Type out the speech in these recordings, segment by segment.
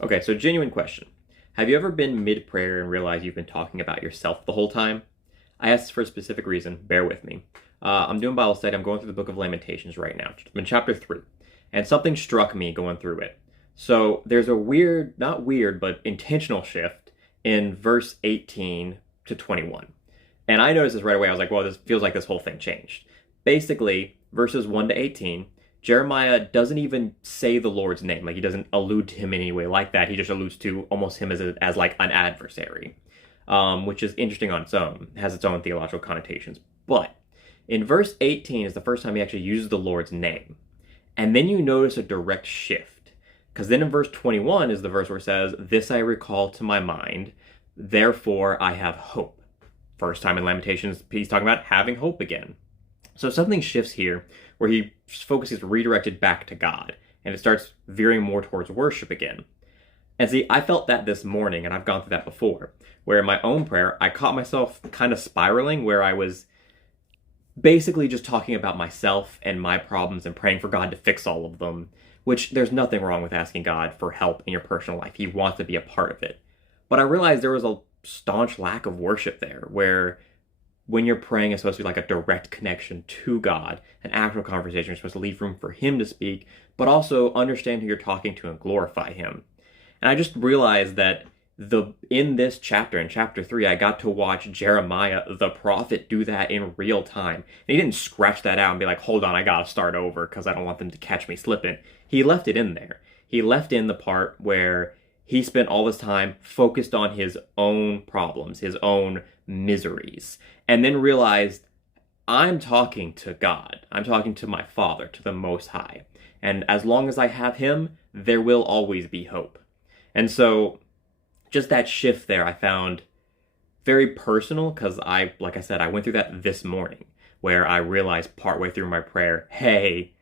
Okay, so genuine question. Have you ever been mid-prayer and realized you've been talking about yourself the whole time? I asked for a specific reason. Bear with me. I'm doing Bible study. I'm going through the book of Lamentations right now. I'm in chapter 3. And something struck me going through it. So there's a weird, not weird, but intentional shift in verse 18 to 21. And I noticed this right away. I was like, well, this feels like this whole thing changed. Basically, verses 1 to 18, Jeremiah doesn't even say the Lord's name. Like, he doesn't allude to him in any way like that. He just alludes to almost him as like an adversary, which is interesting on its own. It has its own theological connotations. But in verse 18 is the first time he actually uses the Lord's name. And then you notice a direct shift. Because then in verse 21 is the verse where it says, "This I recall to my mind, therefore I have hope." First time in Lamentations, he's talking about having hope again. So something shifts here where he focus is redirected back to God, and it starts veering more towards worship again. And see, I felt that this morning, and I've gone through that before, where in my own prayer, I caught myself kind of spiraling where I was basically just talking about myself and my problems and praying for God to fix all of them, which there's nothing wrong with asking God for help in your personal life. He wants to be a part of it. But I realized there was a staunch lack of worship there, where when you're praying, it's supposed to be like a direct connection to God, an actual conversation. You're supposed to leave room for Him to speak, but also understand who you're talking to and glorify Him. And I just realized that in this chapter, in chapter 3, I got to watch Jeremiah, the prophet, do that in real time. And he didn't scratch that out and be like, hold on, I gotta start over because I don't want them to catch me slipping. He left it in there. He left in the part where he spent all his time focused on his own problems, his own miseries, and then realized, I'm talking to God. I'm talking to my Father, to the Most High. And as long as I have Him, there will always be hope. And so just that shift there I found very personal because like I said, I went through that this morning where I realized partway through my prayer, hey,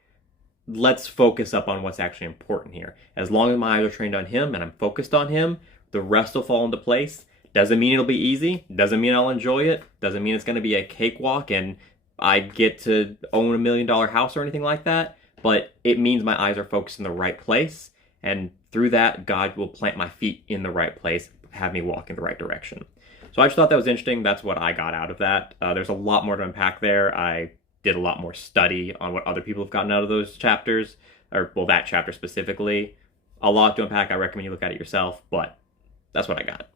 let's focus up on what's actually important here. As long as my eyes are trained on Him and I'm focused on Him, the rest will fall into place. Doesn't mean it'll be easy. Doesn't mean I'll enjoy it. Doesn't mean it's going to be a cakewalk and I get to own $1 million house or anything like that. But it means my eyes are focused in the right place. And through that, God will plant my feet in the right place, have me walk in the right direction. So I just thought that was interesting. That's what I got out of that. There's a lot more to unpack there. I did a lot more study on what other people have gotten out of those chapters, or well, that chapter specifically. A lot to unpack. I recommend you look at it yourself, but that's what I got.